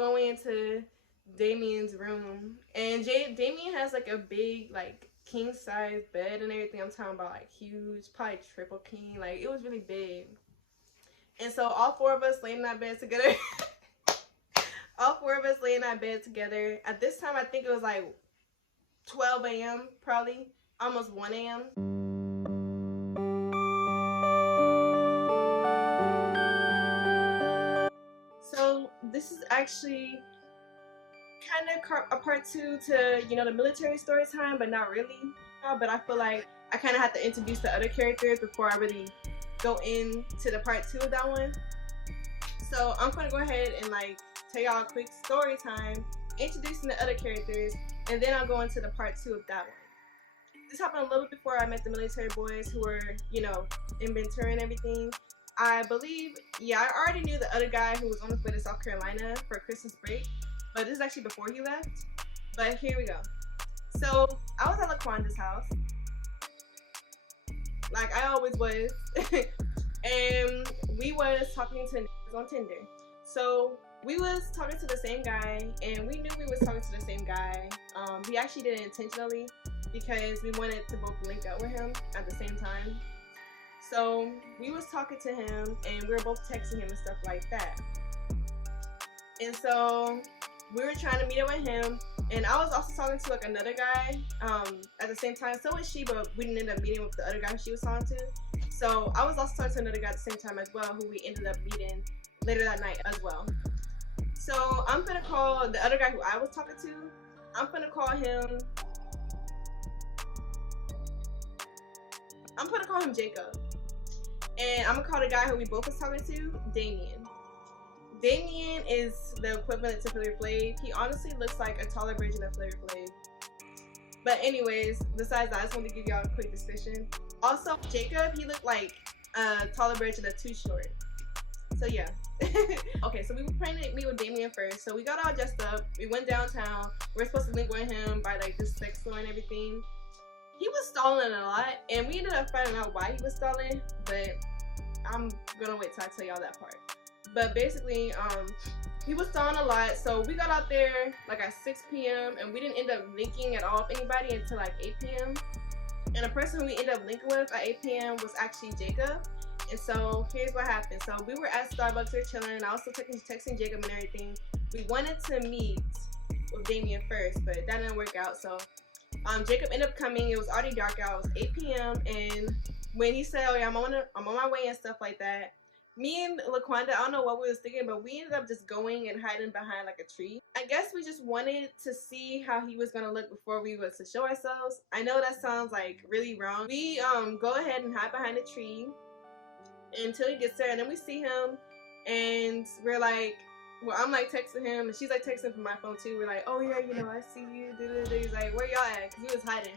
going into Damien's room, and Damien has like a big like king size bed and everything. I'm talking about like huge, probably triple king. Like it was really big. And so all four of us laying in that bed together. All four of us laying in that bed together. At this time, I think it was like 12 a.m. probably, almost 1 a.m. So this is actually kind of a part two to, you know, the military story time, but not really. But I feel like I kind of have to introduce the other characters before I really go into the part two of that one. So I'm gonna go ahead and like tell y'all a quick story time, introducing the other characters, and then I'll go into the part two of that one. This happened a little bit before I met the military boys who were, you know, in Ventura and everything. I believe, yeah, I already knew the other guy who was on his way to South Carolina for Christmas break, but this is actually before he left. But here we go. So I was at LaQuanda's house, like I always was, and we was talking to niggas on Tinder. So we was talking to the same guy, and we knew we was talking to the same guy. We actually did it intentionally because we wanted to both link up with him at the same time. So we was talking to him, and we were both texting him and stuff like that. And so we were trying to meet up with him, and I was also talking to like another guy at the same time. So was she, but we didn't end up meeting with the other guy she was talking to. So I was also talking to another guy at the same time as well, who we ended up meeting later that night as well. So I'm gonna call the other guy who I was talking to. I'm gonna call him Jacob. And I'm gonna call the guy who we both was talking to Damien. Damien is the equivalent to Flavor Flav. He honestly looks like a taller version of Flavor Flav. But anyways, besides that, I just wanted to give y'all a quick description. Also, Jacob, he looked like a taller version of Too Short. So yeah. Okay, so we were planning to meet with Damien first. So we got all dressed up. We went downtown. We were supposed to link with him by like this sex store and everything. He was stalling a lot, and we ended up finding out why he was stalling, but I'm gonna wait till I tell y'all that part. But basically, he was stalling a lot, so we got out there like at 6 p.m. and we didn't end up linking at all with anybody until like 8 p.m. And the person who we ended up linking with at 8 p.m. was actually Jacob. And so here's what happened. So we were at Starbucks, we were chilling. I was still texting Jacob and everything. We wanted to meet with Damien first, but that didn't work out. So Jacob ended up coming. It was already dark out. It was 8 p.m. And when he said, "Oh yeah, I'm on my way" and stuff like that, me and LaQuanda, I don't know what we was thinking, but we ended up just going and hiding behind like a tree. I guess we just wanted to see how he was gonna look before we was to show ourselves. I know that sounds like really wrong. We go ahead and hide behind a tree until he gets there, and then we see him, and we're like, well, I'm like texting him, and she's like texting from my phone too. We're like, "Oh yeah, you know, I see you." He's like, "Where y'all at?" Because he was hiding.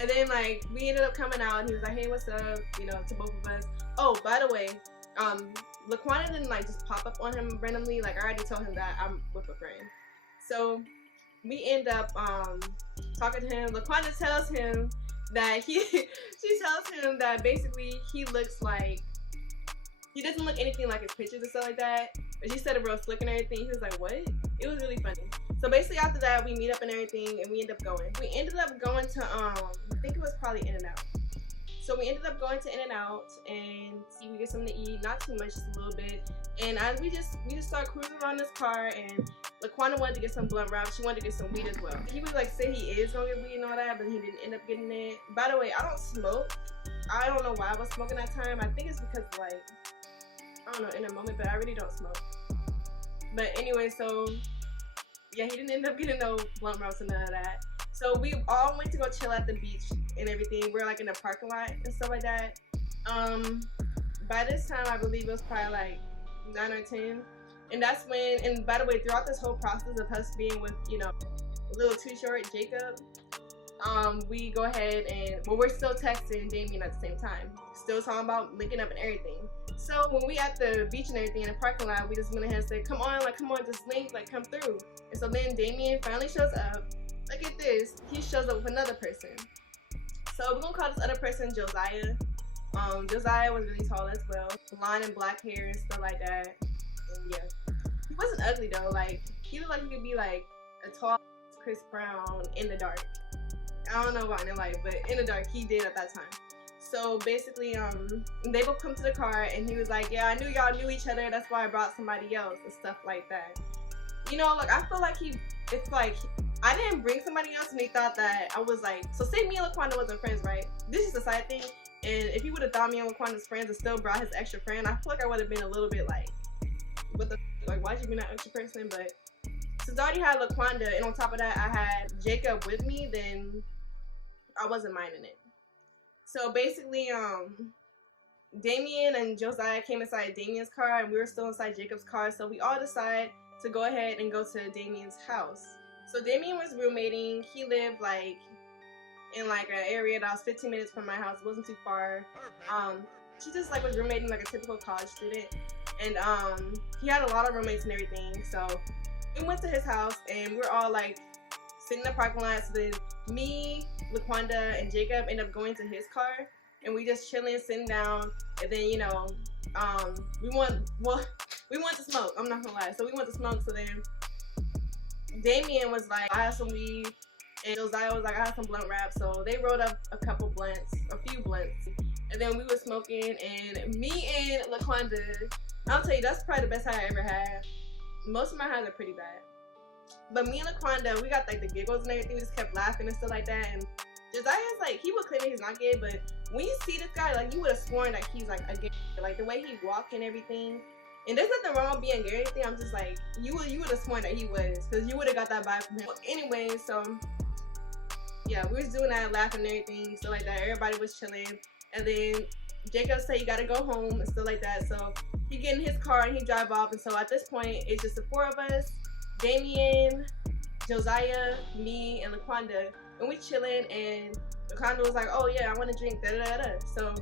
And then like we ended up coming out, and he was like, "Hey, what's up?" You know, to both of us. Oh, by the way, LaQuanda didn't like just pop up on him randomly. Like I already told him that I'm with a friend. So we end up talking to him. LaQuanda tells him that she tells him that basically he looks like, he doesn't look anything like his pictures and stuff like that. But she said it real slick and everything. He was like, "What?" It was really funny. So basically after that, we meet up and everything, and we end up going. We ended up going to I think it was probably In-N-Out. So we ended up going to In-N-Out, and we get something to eat, not too much, just a little bit. And as we just started cruising around this car, and LaQuanda wanted to get some blunt wrap. She wanted to get some weed as well. He would like say he is gonna get weed and all that, but he didn't end up getting it. By the way, I don't smoke. I don't know why I was smoking that time. I think it's because like, I don't know, in a moment, but I really don't smoke. But anyway, so yeah, he didn't end up getting no blunt wraps and none of that. So we all went to go chill at the beach and everything. We're like in the parking lot and stuff like that. By this time, I believe it was probably like 9 or 10. And that's when, and by the way, throughout this whole process of us being with, you know, a little Too Short, Jacob, we go ahead and, well, we're still texting Damien at the same time. Still talking about linking up and everything. So when we at the beach and everything in the parking lot, we just went ahead and said, come on, just link, like come through. And so then Damien finally shows up. Look at this, he shows up with another person. So we're gonna call this other person Josiah. Josiah was really tall as well, blonde and black hair and stuff like that. And yeah, he wasn't ugly though. Like he looked like he could be like a tall Chris Brown in the dark. I don't know about in life, but in the dark, he did at that time. So basically, they both come to the car, and he was like, yeah, I knew y'all knew each other, that's why I brought somebody else, and stuff like that. You know, like, I feel like it's like, I didn't bring somebody else, and they thought that I was like, so say me and Laquanda wasn't friends, right? This is a side thing, and if he would have thought me and Laquanda's friends and still brought his extra friend, I feel like I would have been a little bit like, what the, like, why'd you bring that extra person? But since I already had Laquanda, and on top of that, I had Jacob with me, then I wasn't minding it. So basically, Damien and Josiah came inside Damien's car, and we were still inside Jacob's car, so we all decided to go ahead and go to Damien's house. So Damien was roommating. He lived like in like an area that was 15 minutes from my house. It wasn't too far. She just like was roommating like a typical college student, and he had a lot of roommates and everything. So we went to his house, and we were all like sitting in the parking lot. So then me, Laquanda, and Jacob end up going to his car, and we just chilling, sitting down, and then you know, we want to smoke. I'm not gonna lie. So we went to smoke. So then Damien was like, I have some weed, and Josiah was like, I have some blunt wrap. So they rolled up a few blunts, and then we were smoking. And me and Laquanda, I'll tell you, that's probably the best high I ever had. Most of my highs are pretty bad, but me and Laquanda, we got like the giggles and everything. We just kept laughing and stuff like that. And Josiah's like, he would claim that he's not gay, but when you see this guy, like, you would have sworn that he's like a gay, like the way he walk and everything. And there's nothing wrong with being gay or anything. I'm just like, you would have sworn that he was, because you would have got that vibe from him. Well, anyway, so yeah, we was doing that, laughing and everything, stuff like that. Everybody was chilling, and then Jacob said you gotta go home and stuff like that. So he get in his car and he drive off. And so at this point, it's just the four of us: Damien, Josiah, me, and Laquanda. And we chilling, and Laquanda was like, oh yeah, I want to drink, da da da. So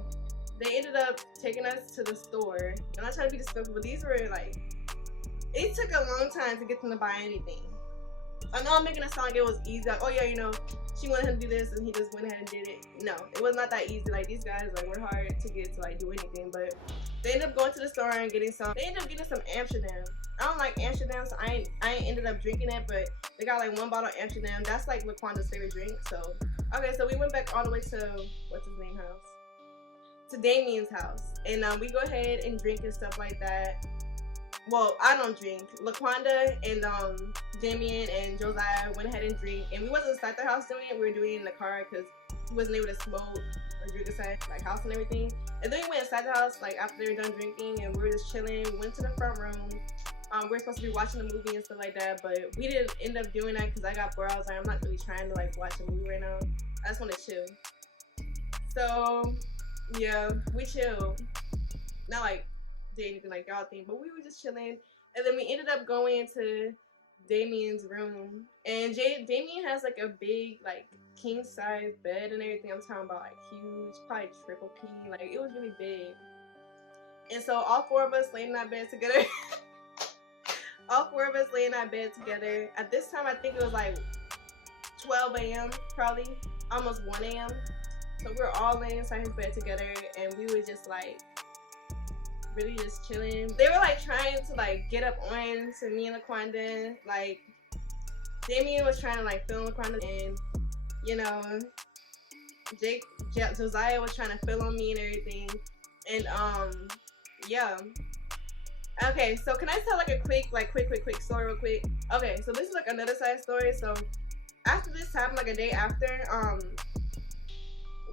they ended up taking us to the store. I'm not trying to be disrespectful, but these were like, it took a long time to get them to buy anything. I know I'm making it sound like it was easy, like, oh yeah, you know, she wanted him to do this and he just went ahead and did it. No, it was not that easy. Like, these guys like were hard to get to like do anything, but they ended up going to the store and getting some. They ended up getting some Amsterdam. I don't like Amsterdam, so I ain't ended up drinking it, but they got like one bottle of Amsterdam. That's like Laquanda's favorite drink. So okay, so we went back all the way to what's his name house, to Damien's house, and we go ahead and drink and stuff like that. Well, I don't drink. Laquanda and Damien and Josiah went ahead and drink, and we wasn't inside the house doing it. We were doing it in the car because he wasn't able to smoke or drink inside like house and everything. And then we went inside the house like after they were done drinking, and we were just chilling. We went to the front room. We were supposed to be watching a movie and stuff like that, but we didn't end up doing that because I got bored. I was like, I'm not really trying to like watch a movie right now. I just want to chill. So yeah, we chilled. Not like did anything like y'all think, but we were just chilling. And then we ended up going into Damien's room, and Damien has like a big like king size bed and everything. I'm talking about like huge, probably triple P. Like, it was really big. And so all four of us laying in that bed together. All four of us laying in that bed together. At this time, I think it was like 12 a.m. probably, almost 1 a.m. So we were all laying inside his bed together, and we were just like really just chilling. They were like trying to like get up on to me and Laquanda. Like, Damien was trying to like film Laquanda, and you know, Josiah was trying to film on me and everything. And yeah. Okay, so can I tell like a quick story real quick? Okay, so this is like another side story. So after this happened, like a day after,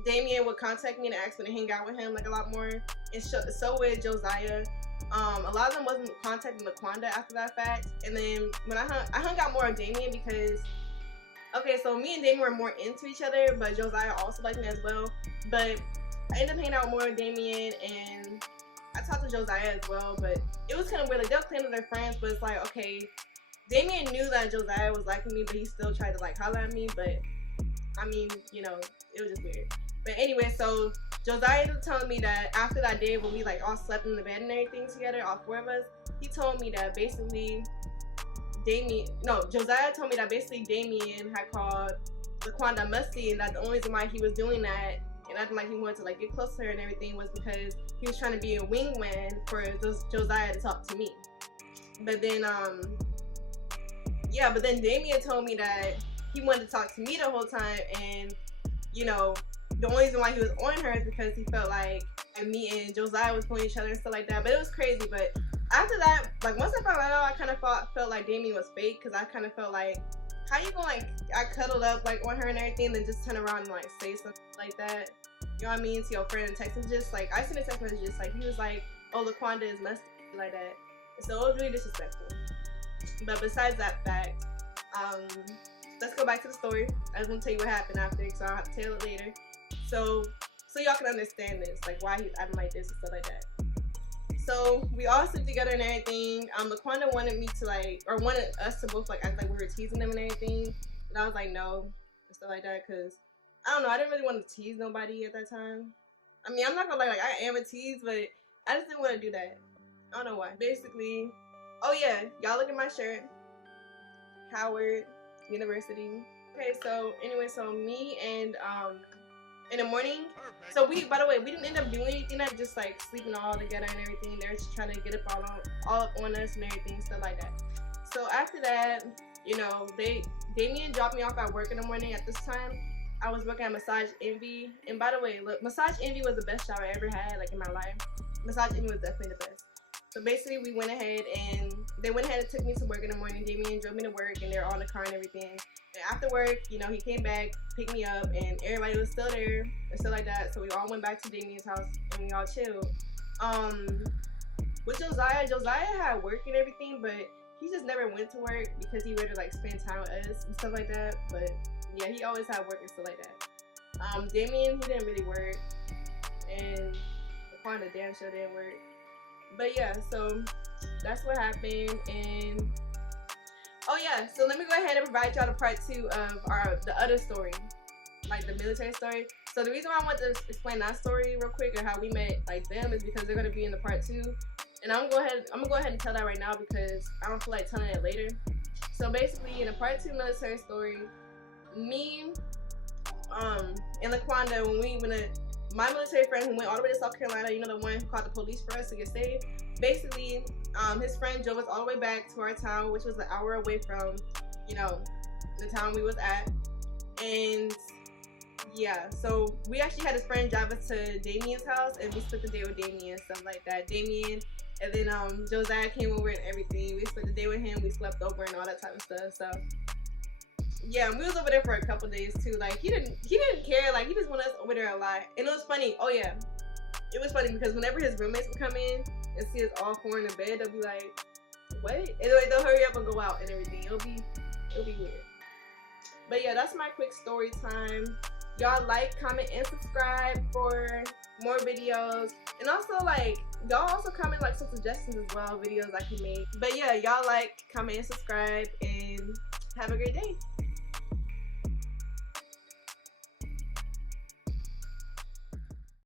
Damien would contact me and ask me to hang out with him like a lot more, and so would Josiah. A lot of them wasn't contacting Laquanda after that fact. And then when I hung out more with Damien because, okay, so me and Damien were more into each other, but Josiah also liked me as well. But I ended up hanging out more with Damien, and I talked to Josiah as well, but it was kind of weird. Like, they'll claim that they're friends, but it's like, okay, Damien knew that Josiah was liking me, but he still tried to like holler at me. But I mean, you know, it was just weird. But anyway, so Josiah ended up telling me that after that day when we like all slept in the bed and everything together, all four of us, he told me that basically Josiah told me that basically Damien had called Laquanda musty, and that the only reason why he was doing that and acting like he wanted to like get close to her and everything was because he was trying to be a wingman for Josiah to talk to me. But then yeah, but then Damien told me that he wanted to talk to me the whole time, and you know, the only reason why he was on her is because he felt like me and Josiah was pulling each other and stuff like that. But it was crazy. But after that, like once I found that out, I kind of felt like Damien was fake, because I kind of felt like, how you gonna like, I cuddled up like on her and everything, and then just turn around and like say something like that, you know what I mean, to your friend in text messages. Like I sent a text message, just like he was like, oh, LaQuanda is musty, like that. So it was really disrespectful. But besides that fact, let's go back to the story. I was gonna tell you what happened after, so I'll have to tell it later. So y'all can understand this, like why he's acting like this and stuff like that. So we all slept together and everything. LaQuanda wanted me to like, or wanted us to both like act like we were teasing them and everything. But I was like, no, and stuff like that, because I don't know, I didn't really want to tease nobody at that time. I mean, I'm not gonna lie, like I am a tease, but I just didn't want to do that. I don't know why. Basically, oh yeah, y'all look at my shirt. Howard University. Okay, so anyway, so me and in the morning, so we, by the way, we didn't end up doing anything, like just like sleeping all together and everything. They were just trying to get up all up on us and everything, stuff like that. So after that, you know, Damien dropped me off at work in the morning. At this time, I was working at Massage Envy, and by the way, look, Massage Envy was the best job I ever had, like in my life. Massage Envy was definitely the best. So basically, we went ahead and they went ahead and took me to work in the morning. Damien drove me to work, and they were all in the car and everything. And after work, you know, he came back, picked me up, and everybody was still there and stuff like that. So we all went back to Damien's house and we all chilled. With Josiah had work and everything, but he just never went to work because he wanted to like spend time with us and stuff like that. But yeah, he always had work and stuff like that. Damien, he didn't really work, and LaQuanda damn sure didn't work. But yeah, so that's what happened. And oh yeah, so let me go ahead and provide y'all the part 2 of the other story, like the military story. So the reason why I want to explain that story real quick, or how we met like them, is because they're gonna be in the part 2. And I'm gonna go ahead and tell that right now because I don't feel like telling it later. So basically, in the part 2 military story, me and LaQuanda, my military friend who went all the way to South Carolina, you know, the one who called the police for us to get saved. Basically, his friend drove us all the way back to our town, which was an hour away from, you know, the town we was at. And yeah, so we actually had his friend drive us to Damien's house, and we spent the day with Damien and stuff like that. Damien, and then Josiah came over and everything. We spent the day with him. We slept over and all that type of stuff. So yeah, and we was over there for a couple days too. Like he didn't care. Like he just wanted us over there a lot. And it was funny. Oh yeah, it was funny because whenever his roommates would come in and see us all four in the bed, they'll be like, "What?" And they'll hurry up and go out and everything. It'll be weird. But yeah, that's my quick story time. Y'all like, comment, and subscribe for more videos. And also like, y'all also comment like some suggestions as well, videos I can make. But yeah, y'all like, comment, and subscribe, and have a great day.